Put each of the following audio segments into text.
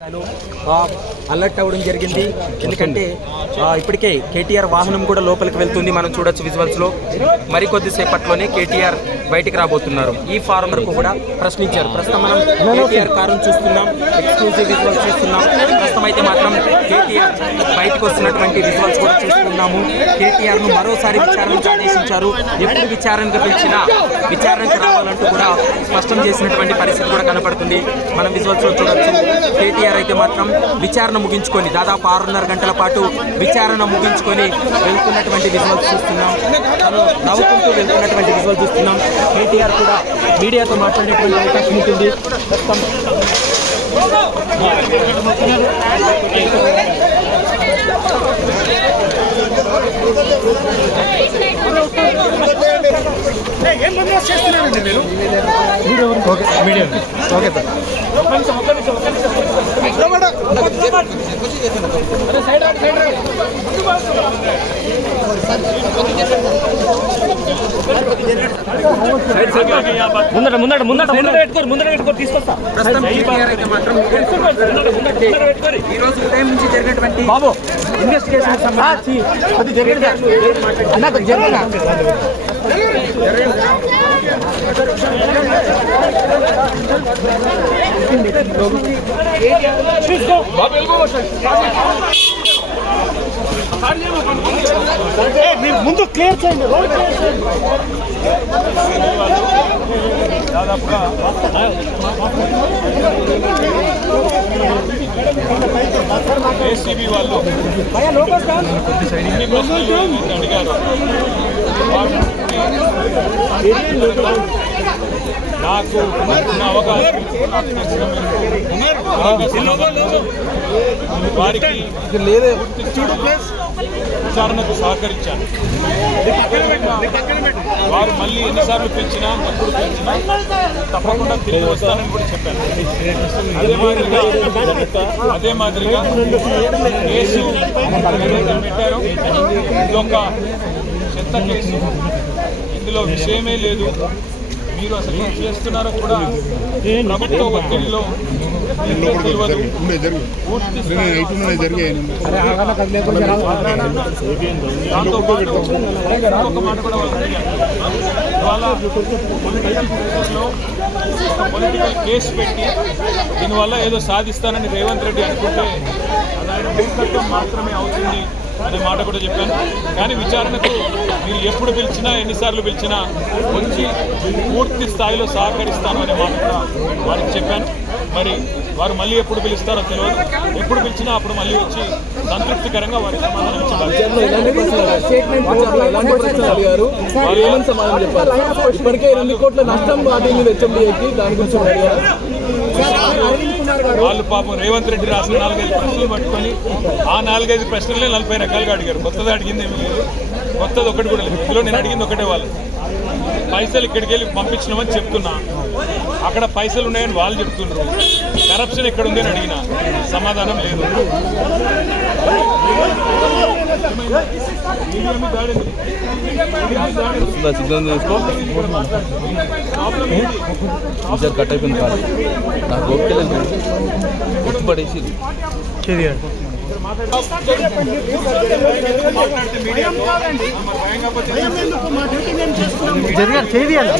ఆ, అలర్ట్ అవ్వడం జరిగింది. ఎందుకంటే ఆ, ఇప్పటికే కేటీఆర్ వాహనం కూడా లోపలికి వెళ్తుంది మనం చూడొచ్చు విజువల్స్లో. మరికొద్ది సేపట్లోనే కేటీఆర్ బయటికి రాబోతున్నారు. ఈ ఫారం వరకు కూడా ప్రశ్నించారు. ప్రస్తుతం మనం కేటీఆర్ కారును చూస్తున్నాం ఎక్స్క్లూజివ్ విజువల్స్ చూస్తున్నాం. ప్రస్తుతం అయితే మాత్రం కేటీఆర్ వస్తున్నటువంటి విజువల్స్ కూడా చూస్తున్నాము. కేటీఆర్ను మరోసారి విచారణకు ఆదేశించారు. ఎప్పుడు విచారణకు పిలిచినా విచారణకు రావాలంటూ కూడా స్పష్టం చేసినటువంటి పరిస్థితి కూడా కనపడుతుంది. మనం విజువల్స్లో చూడొచ్చు. కేటీఆర్ అయితే మాత్రం విచారణ ముగించుకొని దాదాపు ఆరున్నర గంటల పాటు విచారణ ముగించుకొని వెళ్తున్నటువంటి విజువల్స్ చూస్తున్నాం. తను నవ్వుకుంటూ వెళ్తున్నటువంటి విజువల్ చూస్తున్నాం. కేటీఆర్ కూడా మీడియాతో మాట్లాడేటువంటి అవకాశం ఉంటుంది. ప్రస్తుతం ఓకే మీడియం ఓకే సార్ ముందట ముందట ముందట. ముందట పెట్టుకోరు ముందట పెట్టుకోరు తీసుకొస్తా. ప్రస్తుతం కేటీఆర్ అయితే మాత్రం ఈ రోజు ఉదయం నుంచి జరిగినటువంటి బాబు ఇన్వెస్టిగేషన్ సంబంధించి అది జరిగింది? అన్న కొంచెం జరిగిందా? మీరు ముందు క్లియర్ చేయండి. దాదాపుగా ఏసీబీ వాళ్ళు ఎన్ని ప్రశ్నలు అడిగారు నాకు నా అవగాహన. వారికి లేదే విచారణకు సహకరించాను వారు మళ్ళీ ఎన్నిసార్లు పిలిచినా ఎప్పుడు పెంచినా తప్పకుండా తిరిగి వస్తానని కూడా చెప్పాను అదే మాదిరిగా అదే మాదిరిగా కేసు పెట్టారు. ఇది ఒక చెత్త కేసు. ఇందులో విషయమే లేదు. మీరు అసలు ఏం చేస్తున్నారో కూడా ప్రభుత్వ ఒత్తిడిలో దాంతో పాటు ఇంకొక మాట కూడా వాళ్ళు అడిగారు ఇవాళ పొలిటికల్ కేసు పెట్టి దీనివల్ల ఏదో సాధిస్తానని రేవంత్ రెడ్డి అనుకుంటే అది ఆయన మాత్రమే అవుతుంది. అనే మాట కూడా చెప్పాను. కానీ విచారణకు మీరు ఎప్పుడు పిలిచినా ఎన్నిసార్లు పిలిచినా వచ్చి పూర్తి స్థాయిలో సహకరిస్తాను అనే మాట కూడా వారికి చెప్పాను. మరి వారు మళ్ళీ ఎప్పుడు పిలుస్తారో తెలియదు. ఎప్పుడు పిలిచినా అప్పుడు మళ్ళీ వచ్చి సంతృప్తికరంగా వారికి సమాధానం ఇచ్చారు అడిగారు చెప్పారు? ఇప్పటికే కోట్ల నష్టం దాని గురించి వాళ్ళు పాపం రేవంత్ రెడ్డి రాసిన నాలుగైదు ప్రశ్నలు పట్టుకొని ఆ నాలుగైదు ప్రశ్నలే నలభై రకాలుగా అడిగారు. కొత్తది అడిగింది ఏమి లేదు. కొత్తది ఒకటి కూడా లేదు. ఇందులో నేను అడిగింది ఒకటే వాళ్ళు. పైసలు ఇక్కడికి వెళ్ళి పంపించినామని చెప్తున్నా. అక్కడ పైసలు ఉన్నాయని వాళ్ళు చెప్తున్నారు. కరప్షన్ ఎక్కడ ఉంది అని అడిగిన. సమాధానం లేదు. మీడియా దాడి ఉంది. మీడియా దాడి ఉంది. సిగ్నల్ చేసుకో ప్రాబ్లం ఏంటి? సార్ కట్ అయిపోయింది కాదు నాకు ఓకే లేదు ఎత్తి పడేసి మాట్లాడితే మీడియా భయం కాకపోతే జరిగారు చేయాలి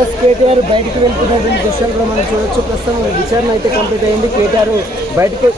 ఎస్ కేటీఆర్ బయటకు వెళ్తున్నటువంటి దృశ్యాలు కూడా మనం చూడొచ్చు. ప్రస్తుతం విచారణ అయితే కంప్లీట్ అయింది. కేటీఆర్ బయటకు